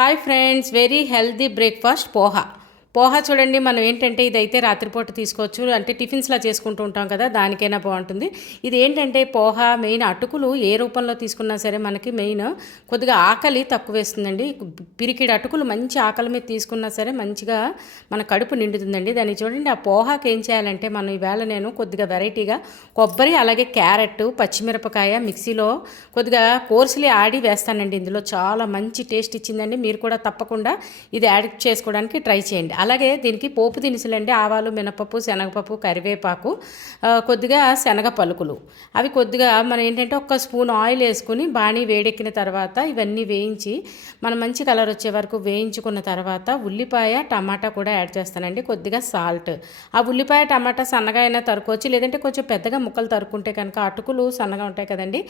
Hi friends, very healthy breakfast poha. Poha చూడండి, మనం ఏంటంటే ఇదైతే రాత్రిపూట తీసుకోవచ్చు, అంటే టిఫిన్స్లా చేసుకుంటూ ఉంటాం కదా, దానికైనా బాగుంటుంది. ఇది ఏంటంటే పోహా మెయిన్ అటుకులు ఏ రూపంలో తీసుకున్నా సరే మనకి మెయిన్ కొద్దిగా ఆకలి తక్కువ వేస్తుందండి. పిరికిడి అటుకులు మంచి ఆకలి మీద తీసుకున్నా సరే మంచిగా మన కడుపు నిండుతుందండి. దాన్ని చూడండి, ఆ పోహాకి ఏం చేయాలంటే మనం ఈవేళ నేను కొద్దిగా వెరైటీగా కొబ్బరి అలాగే క్యారెట్ పచ్చిమిరపకాయ మిక్సీలో కొద్దిగా కోర్సులే ఆడి వేస్తానండి. ఇందులో చాలా మంచి టేస్ట్ ఇచ్చిందండి. మీరు కూడా తప్పకుండా ఇది యాడ్ చేసుకోవడానికి ట్రై చేయండి. అలాగే దీనికి పోపు దినుసులండి, ఆవాలు మినపప్పు శనగపప్పు కరివేపాకు కొద్దిగా శనగ పలుకులు, అవి కొద్దిగా మనం ఏంటంటే ఒక్క స్పూన్ ఆయిల్ వేసుకుని బాణీ వేడెక్కిన తర్వాత ఇవన్నీ వేయించి మనం మంచి కలర్ వచ్చే వరకు వేయించుకున్న తర్వాత ఉల్లిపాయ టమాటా కూడా యాడ్ చేస్తానండి, కొద్దిగా సాల్ట్. ఆ ఉల్లిపాయ టమాటా సన్నగా అయినా తరుకోవచ్చు, లేదంటే కొంచెం పెద్దగా ముక్కలు తరుక్కుంటే కనుక అటుకులు సన్నగా ఉంటాయి కదండి,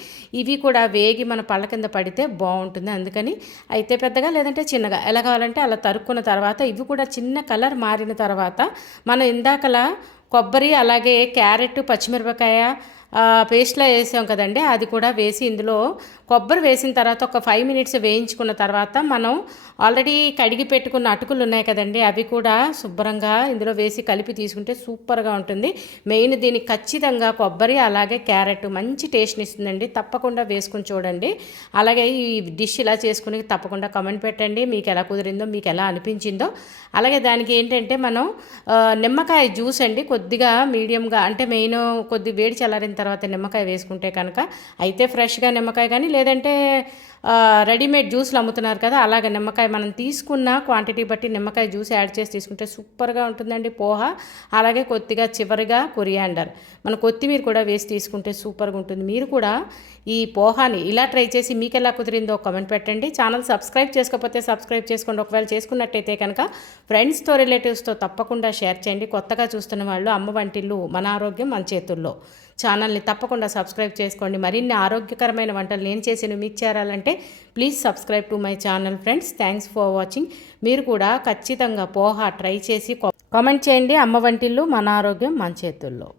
ఇవి కూడా వేగి మన పళ్ళ కింద పడితే బాగుంటుంది. అందుకని అయితే పెద్దగా లేదంటే చిన్నగా ఎలా కావాలంటే అలా తరుక్కున్న తర్వాత ఇవి కూడా చిన్న కలర్ మారిన తర్వాత మనం ఇందాకలా కొబ్బరి అలాగే క్యారెట్ పచ్చిమిరపకాయ పేస్ట్లో వేసాం కదండి, అది కూడా వేసి ఇందులో కొబ్బరి వేసిన తర్వాత ఒక 5 మినిట్స్ వేయించుకున్న తర్వాత మనం ఆల్రెడీ కడిగి పెట్టుకున్న అటుకులు ఉన్నాయి కదండి, అవి కూడా శుభ్రంగా ఇందులో వేసి కలిపి తీసుకుంటే సూపర్గా ఉంటుంది. మెయిన్ దీనికి ఖచ్చితంగా కొబ్బరి అలాగే క్యారెట్ మంచి టేస్ట్ని ఇస్తుందండి. తప్పకుండా వేసుకుని చూడండి. అలాగే ఈ డిష్ ఇలా చేసుకుని తప్పకుండా కామెంట్ పెట్టండి, మీకు ఎలా కుదిరిందో, మీకు ఎలా అనిపించిందో. అలాగే దానికి ఏంటంటే మనం నిమ్మకాయ జ్యూస్ అండి, కొద్దిగా మీడియంగా, అంటే మెయిన్ కొద్ది వేడి చల్లారిన తర్వాత నిమ్మకాయ వేసుకుంటే కనుక అయితే ఫ్రెష్గా నిమ్మకాయ కానీ, లేదంటే రెడీమేడ్ జ్యూస్లు అమ్ముతున్నారు కదా, అలాగే నిమ్మకాయ మనం తీసుకున్న క్వాంటిటీ బట్టి నిమ్మకాయ జ్యూస్ యాడ్ చేసి తీసుకుంటే సూపర్గా ఉంటుందండి పోహా. అలాగే కొద్దిగా చివరిగా కొరియాండర్, మన కొత్తిమీర కూడా వేసి తీసుకుంటే సూపర్గా ఉంటుంది. మీరు కూడా ఈ పోహాని ఇలా ట్రై చేసి మీకు ఎలా కుదిరిందో కామెంట్ పెట్టండి. ఛానల్ సబ్స్క్రైబ్ చేసుకోకపోతే సబ్స్క్రైబ్ చేసుకోండి. ఒకవేళ చేసుకున్నట్టయితే కనుక ఫ్రెండ్స్తో రిలేటివ్స్తో తప్పకుండా షేర్ చేయండి. కొత్తగా చూస్తున్న వాళ్ళు అమ్మ వంటిల్లు మన ఆరోగ్యం మన చేతుల్లో ఛానల్ని తప్పకుండా సబ్స్క్రైబ్ చేసుకోండి. మరిన్ని ఆరోగ్యకరమైన వంటలు నేను చేసిన మీకు చేరాలంటే please subscribe to my channel friends. Thanks for watching. మీరు కూడా ఖచ్చితంగా పోహా ట్రై చేసి కామెంట్ చేయండి. అమ్మ వంటిల్లు మన ఆరోగ్యం మన చేతుల్లో.